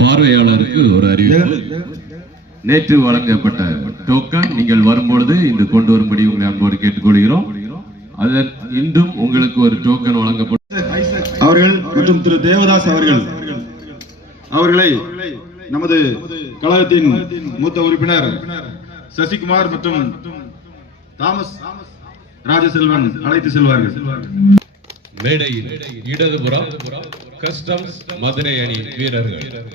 பார்வையாளருக்கு ஒரு அறிவிப்பு. நேற்று வழங்கப்பட்ட டோக்கன் நீங்கள் வரும்பொழுது இன்று கொண்டு வரும்படி உங்களை அன்போடு கேட்டுக்கொள்கிறோம். அதன் இன்றும் உங்களுக்கு ஒரு டோக்கன் வழங்கப்படும். அவர்கள் மற்றும் திரு தேவதாஸ் அவர்களை நமது கழகத்தின் மூத்த உறுப்பினர் சசிகுமார் மற்றும் தாமஸ் ராஜசெல்வன் அழைத்து செல்வார்கள். மேடையில் இடதுபுறம் கஸ்டம்ஸ் மதுரை அணி வீரர்கள்.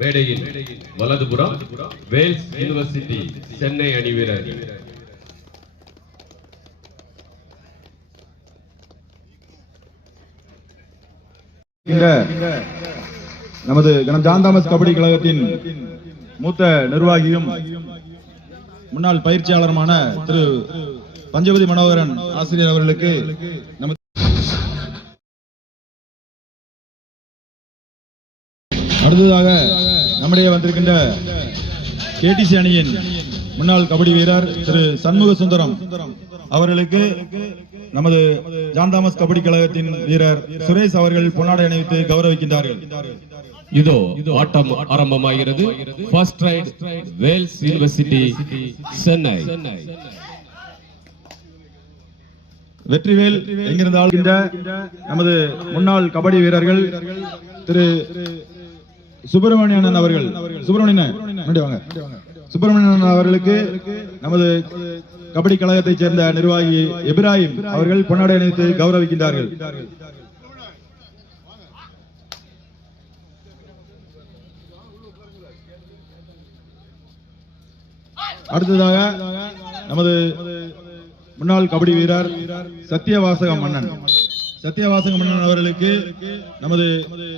மேடையில் வலதுபுறம் வேல்ஸ் யூனிவர்சிட்டி சென்னை அணி வீரர். நமது ஜான் தாமஸ் கபடி கழகத்தின் மூத்த நிர்வாகியும் முன்னாள் பயிற்சியாளருமான திரு பஞ்சபதி மனோகரன் ஆசிரியர் அவர்களுக்கு நமது அடுத்ததாக நம்முடைய வந்திருக்கின்ற கேடிசி அணியின் முன்னாள் கபடி வீரர் திரு சண்முக சுந்தரம் அவர்களுக்கு நமது ஜான் தாமஸ் கபடி கழகத்தின் வீரர் சுரேஷ் அவர்கள் பொன்னாடை அணிவித்து கௌரவிக்கின்றார்கள். இதோ ஆட்டம் ஆரம்பமாகிறது. First raid Vels university Chennai. Vetrivel எங்கிருந்தால் நமது முன்னாள் கபடி வீரர்கள் திரு சுப்பிரமணியன் அவர்கள் சுப்பிரமணியன் அவர்களுக்கு நமது கபடி கழகத்தைச் சேர்ந்த நிர்வாகி இப்ராஹிம் அவர்கள் பொன்னாடை அணிவித்து கௌரவிக்கின்றார்கள். அடுத்ததாக நமது முன்னாள் கபடி வீரர் சத்தியவாசக மன்னன் அவர்களுக்கு நமது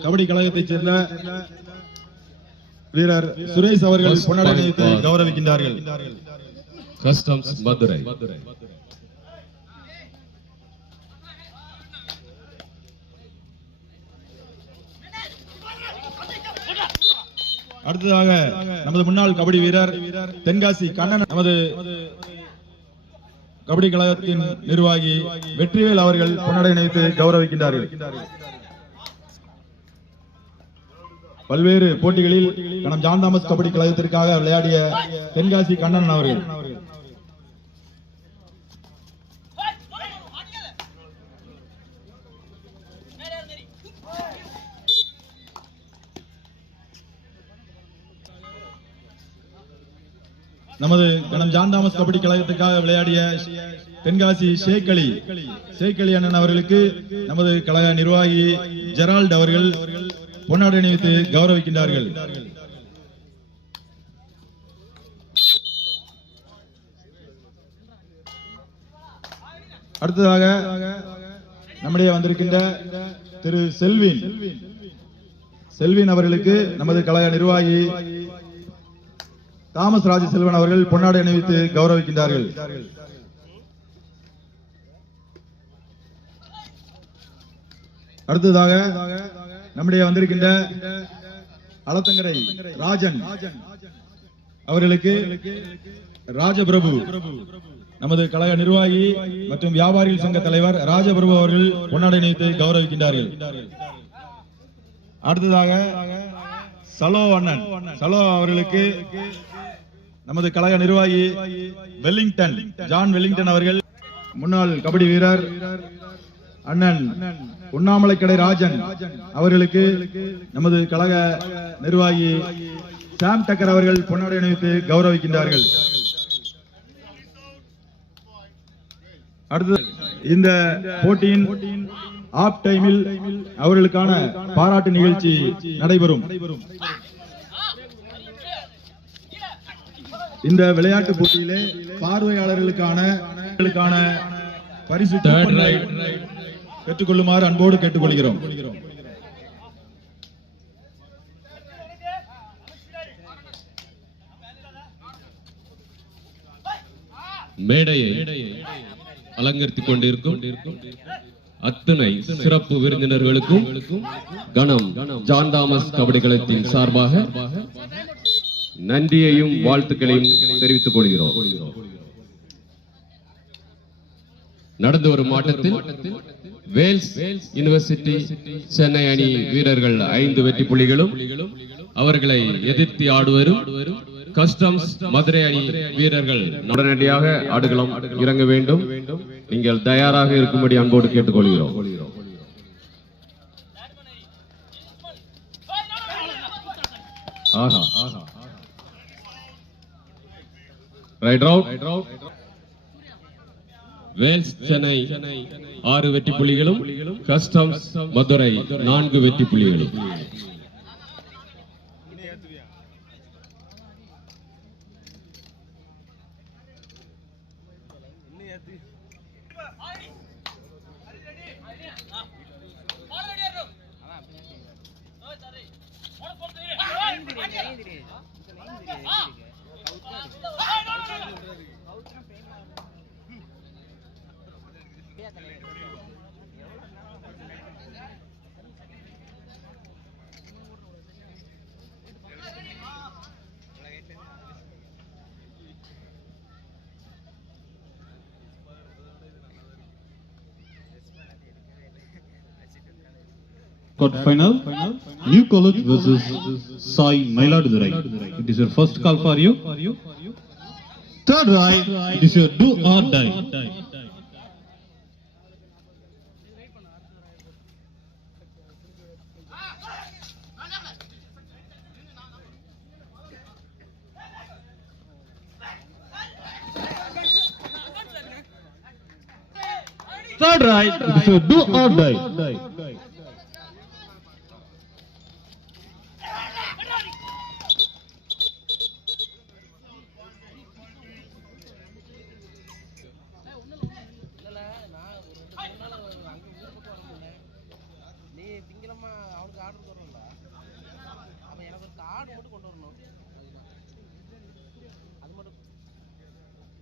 கபடி கழகத்தைச் சேர்ந்த வீரர் சுரேஷ் அவர்கள் பொன்னாடை அணிவித்து கௌரவிக்கின்றார்கள். கஸ்டம்ஸ் மதுரை. அடுத்ததாக நமது முன்னாள் கபடி வீரர் தென்காசி கண்ணன் நமது கபடி கழகத்தின் நிர்வாகி வெற்றிவேல் அவர்கள் பொன்னாடை அணிவித்து கௌரவிக்கின்றார்கள். பல்வேறு போட்டிகளில் ஜான் தாமஸ் கபடி கழகத்திற்காக விளையாடிய தென்காசி கண்ணன் அவர்கள். நமது ஜான் தாமஸ் கபடி கழகத்துக்காக விளையாடிய தென்காசி ஷேக் அலி அண்ணன் அவர்களுக்கு நமது கழக நிர்வாகி ஜெரால்ட் அவர்கள் பொன்னாடை அணிவித்து கௌரவிக்கின்றார்கள். அடுத்ததாக நம்முடைய வந்திருக்கின்ற திரு செல்வின் அவர்களுக்கு நமது கழக நிர்வாகி தாமஸ் ராஜசெல்வன் அவர்கள் பொன்னாடை அணிவித்து கௌரவிக்கின்றார்கள். அடுத்ததாக நம்முடைய வந்திருக்கின்ற அளத்தங்கரை ராஜன் அவர்களுக்கு ராஜபிரபு நமது கழக நிர்வாகி மற்றும் வியாபாரிகள் சங்க தலைவர் ராஜபிரபு அவர்கள் பொன்னாடை அணிவித்து கௌரவிக்கின்றார்கள். அடுத்ததாக சலோ அவர்களுக்கு நமது கழக நிர்வாகி ஜான் வெல்லிங்டன் அவர்கள் முன்னாள் கபடி வீரர் அண்ணன் உண்ணாமலைக்கடை ராஜன் அவர்களுக்கு நமது கழக நிர்வாகி சாம் டக்கர் அவர்கள் பொன்னாடை அணிவித்து கௌரவிக்கின்றார்கள். அடுத்து இந்த போட்டியின் ஆப் டைமில் அவர்களுக்கான பாராட்டு நிகழ்ச்சி நடைபெறும். இந்த விளையாட்டு போட்டியிலே பார்வையாளர்களுக்கான பரிசு பெற்றுக்கொள்ளுமாறு அன்போடு கேட்டுக்கொள்கிறோம். மேடையை அலங்கரித்துக் கொண்டிருக்கும் அத்துணை சிறப்பு விருந்தினர்களுக்கும் கணம் ஜான் தாமஸ் கபடி கழகத்தின் சார்பாக நன்றியையும் வாழ்த்துக்களையும் தெரிவித்துக் கொள்கிறோம். நடந்து வரும் ஆட்டத்தில் வேல்ஸ் யுனிவர்சிட்டி சென்னை அணி வீரர்கள் 5 வெற்றி புள்ளிகளும் அவர்களை எதிர்த்து ஆடுவரும் கஸ்டம்ஸ் மதுரை அணி வீரர்கள் உடனடியாக ஆடுகளம் இறங்க வேண்டும். நீங்கள் தயாராக இருக்கும்படி அன்போடு கேட்டுக்கொள்கிறோம். Right out. வேல்ஸ் சென்னை 6 வெற்றி புள்ளிகளும் கஸ்டம்ஸ் மதுரை 4 வெற்றி புள்ளிகளும். Quarter final, New College versus Sai Mailadurai. It is your first call for you. Third right, it is your do or die. Third right, it is your do or die.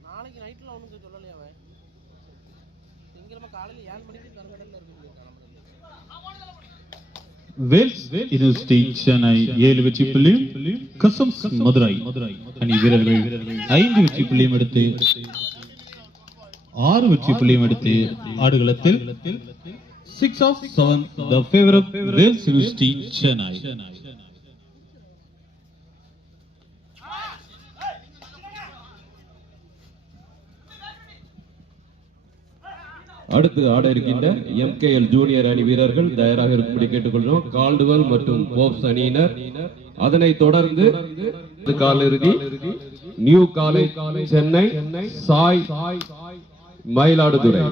நாளைக்கு நைட்ல அவனுக்கு சொல்லலையா அவன் திங்கக்கிழமை காலையில 7 மணிக்கு கரங்கடல்ல இருக்கு. வேல்ஸ் யுனிவர்சிட்டி சென்னை 7 வெற்றி புள்ளியும் கஸ்டம்ஸ் மதுரை அணி வீரர்கள் 5 வெற்றி புள்ளியும் எடுத்து 6 வெற்றி புள்ளியும் எடுத்து ஆடுகளத்தில் 6 of 7 the favor of Wales University Chennai. அடுத்து ஆட இருக்கின்ற MKL ஜூனியர் அணி வீரர்கள் தயாராக இருக்கும்படி கேட்டுக்கொள்கிறோம். கால்டுவெல் மற்றும் போப்ஸ் அணியினர். அதனைத் தொடர்ந்து காலிறுதி new college Chennai Sai Mayiladuthurai.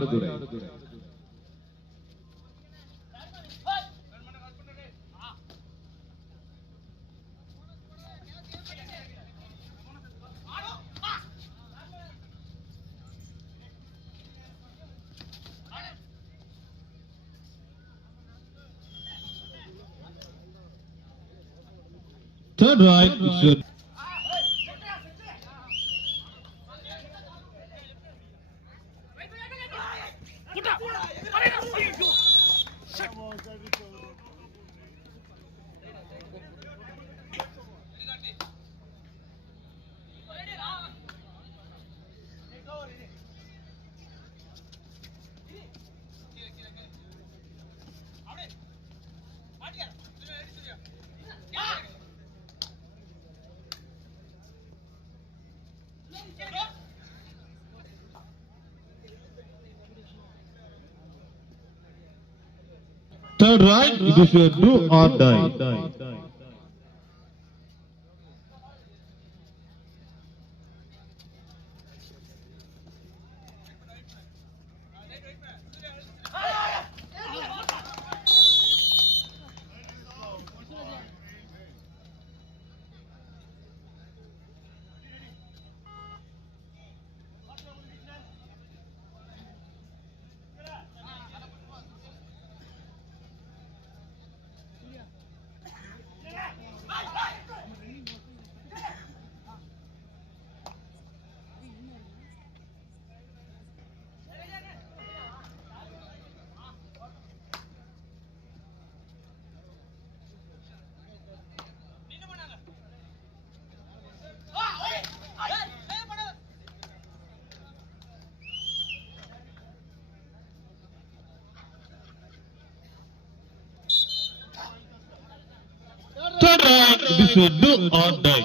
Third right, it's your third right, it is your do or die. Third right, it is a do or die.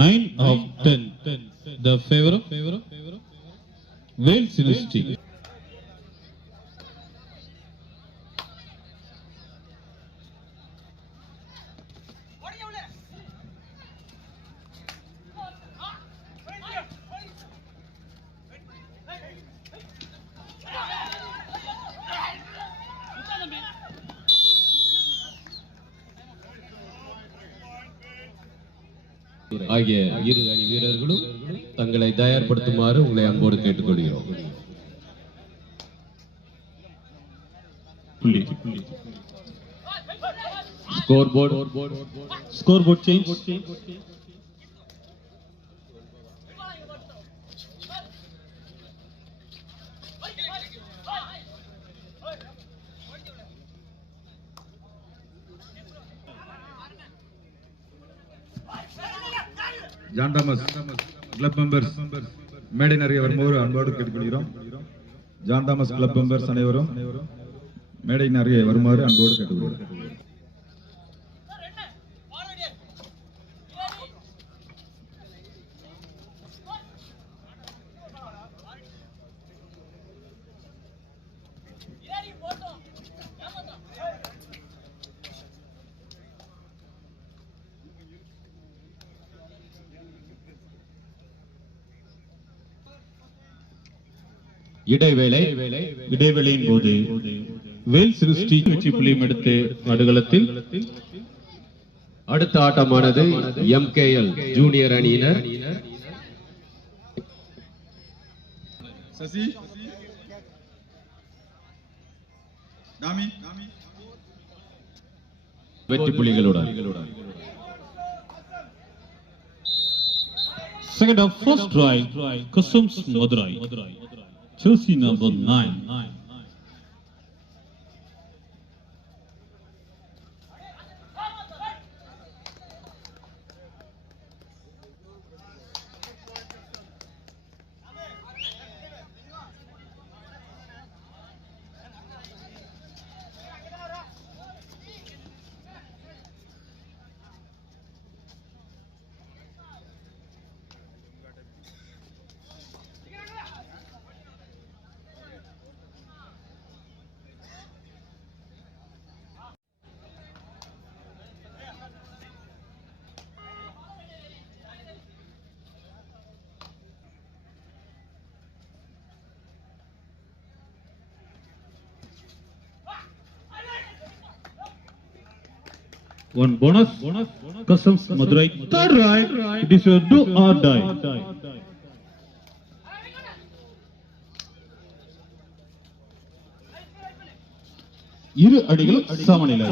Nine of 10. The favor of Wales University. ஆகிய இரு அணி வீரர்களும் தங்களை தயார்படுத்துமாறு உங்களை அன்போடு கேட்டுக்கொள்கிறோம். Scoreboard change. John Thomas club members மேடை நிறைய வரும்போது அன்போடு கேட்டுக்கொள்கிறோம். ஜான் தாமஸ் கிளப் மெம்பர்ஸ் அனைவரும் மேடை நிறைய வருமாறு அன்போடு கேட்டுக்கொள்கிறோம். இடைவேளையின் போது வேல்ஸ் யூனிவர்சிட்டி வெற்றி புள்ளியும் எடுத்து நடுகளத்தில். அடுத்த ஆட்டமானது MKL ஜூனியர் அணியினர் சசி டாமி வெற்றி புள்ளிகளுடன். Second of first right, Customs Madurai. Jersey number 9. One bonus, Customs Madurai. Third right, it is a do or die. இரு அணிகள் சமநிலை.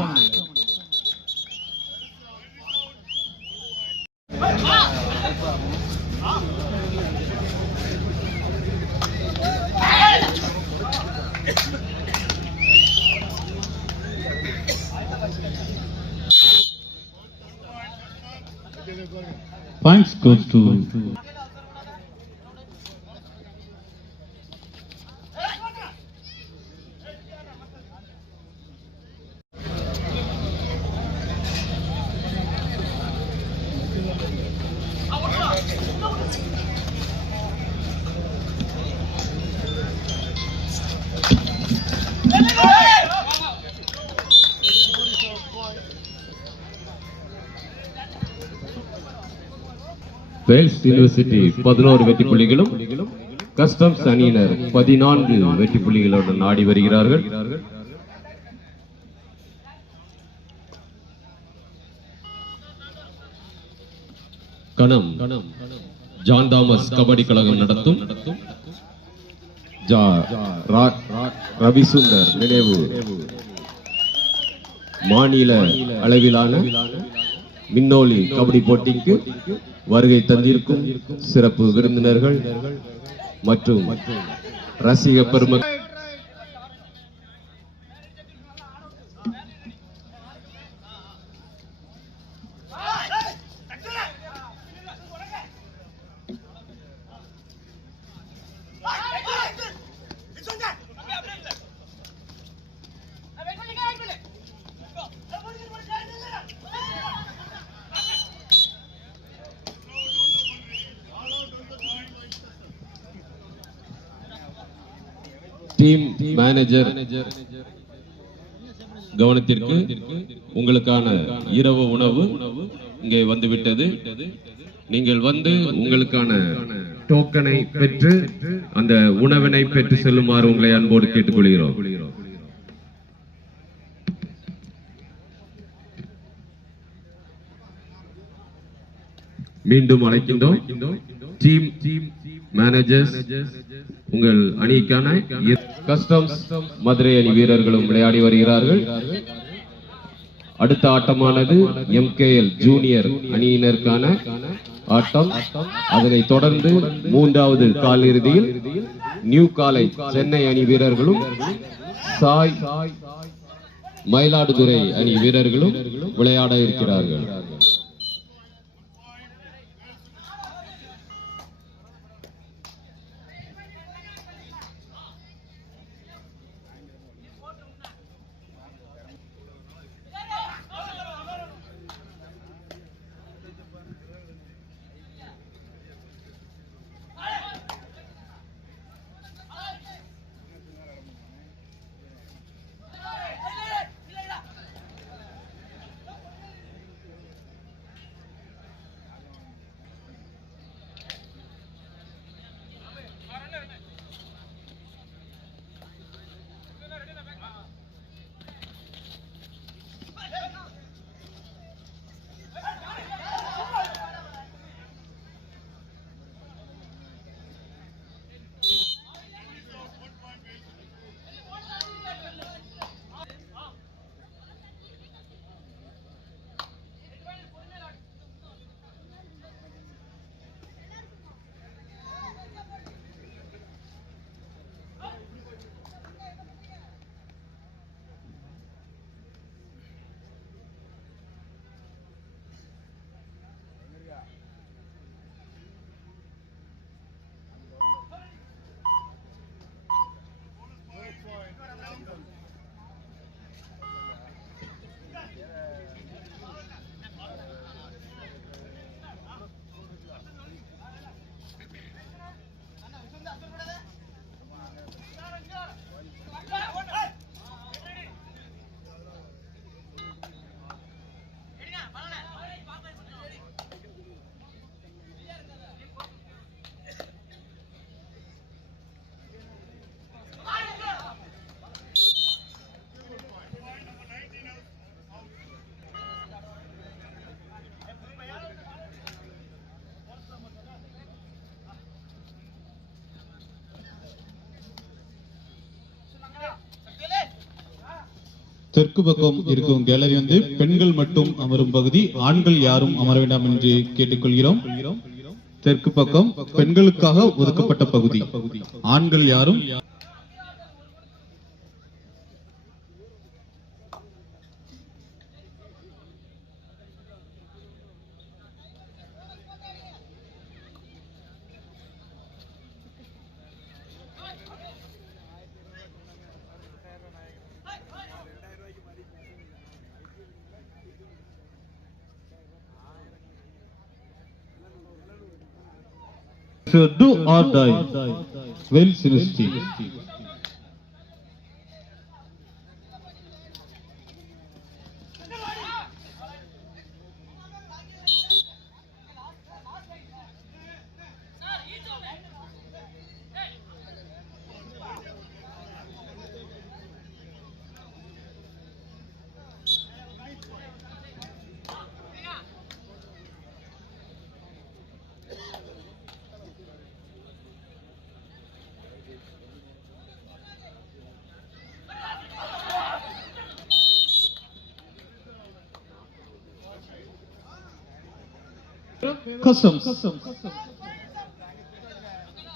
Points goes to Vels university 11 வெற்றி புள்ளிகளும் கஸ்டம்ஸ் அணியினர் 14 வெற்றி புள்ளிகளுடன் ஆடி வருகிறார்கள். கணம் ஜான் தாமஸ் கபடி கழகம் நடத்தும் ரவிசுந்தர் நினைவு மாநில அளவிலான மின்னோலி கபடி போட்டிக்கு வருகை தந்திருக்கும் சிறப்பு விருந்தினர்கள் மற்றும் ரசிக பெருமக்கள் டீம் மேனேஜர் கவனத்திற்கு உங்களுக்கான இரவு உணவு இங்கே வந்துவிட்டது. நீங்கள் வந்து உங்களுக்கான டோக்கனை பெற்று அந்த உணவினை பெற்று செல்லுமாறு உங்களை அன்போடு கேட்டுக்கொள்கிறோம். மீண்டும் அழைக்கின்றோம். டீம் மேனேஜர்ஸ் உங்கள் அணிக்கான கஸ்டம்ஸ் மதுரை அணி வீரர்களும் விளையாடி வருகிறார்கள். அடுத்த ஆட்டமானது MKL ஜூனியர் அணியினருக்கான ஆட்டம். அதனை தொடர்ந்து மூன்றாவது காலிறுதியில் நியூ காலேஜ் சென்னை அணி வீரர்களும் சாய் மயிலாடுதுறை அணி வீரர்களும் விளையாட இருக்கிறார்கள். தெற்கு பக்கம் இருக்கும் கேலரி வந்து பெண்கள் மட்டும் அமரும் பகுதி, ஆண்கள் யாரும் அமர வேண்டாம் என்று கேட்டுக்கொள்கிறோம். தெற்கு பக்கம் பெண்களுக்காக ஒதுக்கப்பட்ட பகுதி, ஆண்கள் யாரும் do or die. Wales University. Customs.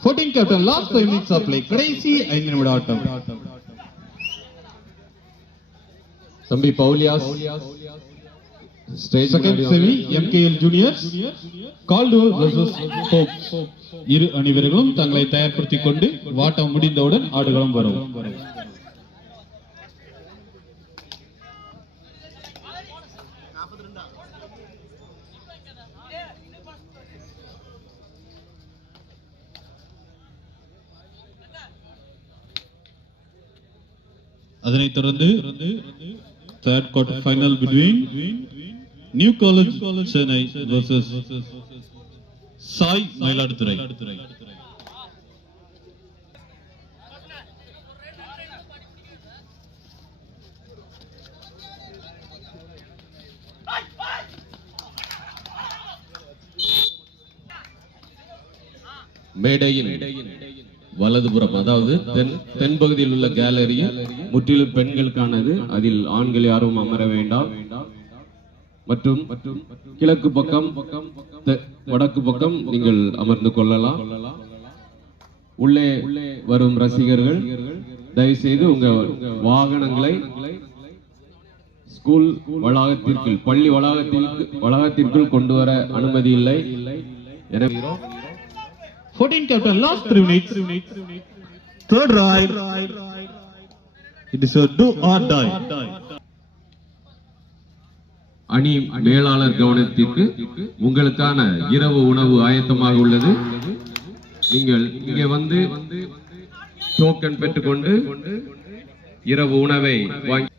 14 captain, last 5 minutes of play. கடைசி 5 நிமிட ஆட்டம். தம்பி பவுலியாஸ் stage Second semi MKL Juniors Caldwell versus Hope. இரு அணி வீரர்களும் தங்களை தயார்படுத்திக் கொண்டு வாட்டம் முடிந்தவுடன் ஆடுகளம் வரும். அதனைத் தொடர்ந்து third quarter final between New College Chennai versus Sai Mayiladuthurai. மேடையின் வலதுபுறம், அதாவது தென்பகுதியில் உள்ள கேலரியில் முற்றிலும் பெண்களுக்கானது. அதில் ஆண்கள் யாரும் அமர வேண்டாம். மற்றும் கிழக்கு பக்கம், வடக்கு பக்கம் நீங்கள் அமர்ந்து கொள்ளலாம். உள்ளே வரும் ரசிகர்கள் தயவு செய்து உங்க வாகனங்களை ஸ்கூல் வளாகத்திற்குள், பள்ளி வளாகத்திற்குள் கொண்டு வர அனுமதி இல்லை. எனவே 14 captain, last 3 minutes. Third ride. It is a do or die. அணி மேலாளர் கவனத்திற்கு உங்களுக்கான இரவு உணவு ஆயத்தமாக உள்ளது. நீங்கள் இங்கே வந்து டோக்கன் பெற்றுக்கொண்டு இரவு உணவை வாங்கி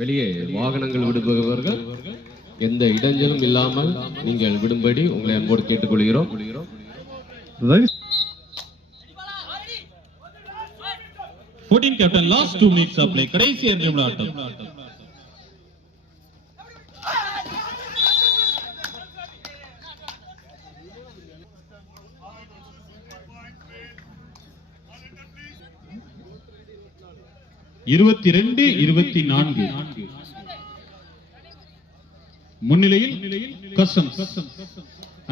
வெளியே வாகனங்கள் விடுபவர்கள் எந்த இடைஞ்சலும் இல்லாமல் நீங்கள் விடும்படி உங்களை அன்போடு கேட்டுக்கொள்கிறோம். 14 captain, last 2 minutes of play. கடைசி 2 நிமிட ஆட்டம். இருபத்தி 24 முன்னிலையில் கஸ்டம்ஸ்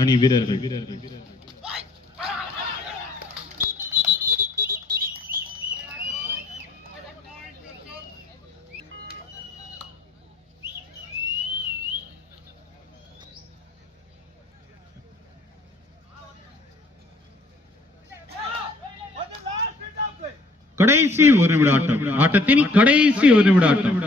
அணி வீரர்கள். கடைசி 1 நிமிட ஆட்டம். ஆட்டத்தின் கடைசி 1 நிமிட ஆட்டம்.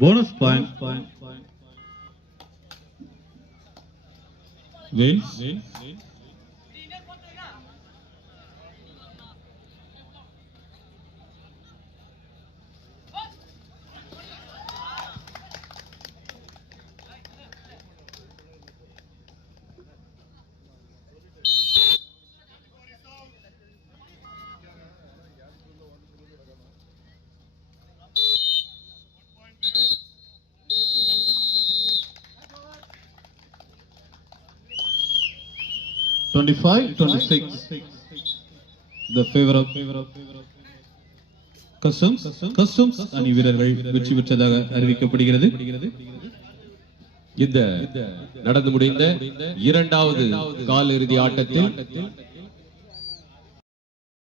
Bonus point. Wins. (25-26) the favor of Customs அணி வீரர்கள் வெற்றி பெற்றதாக அறிவிக்கப்படுகிறது. இந்த நடந்து முடிந்த இரண்டாவது காலிறுதி ஆட்டத்தில்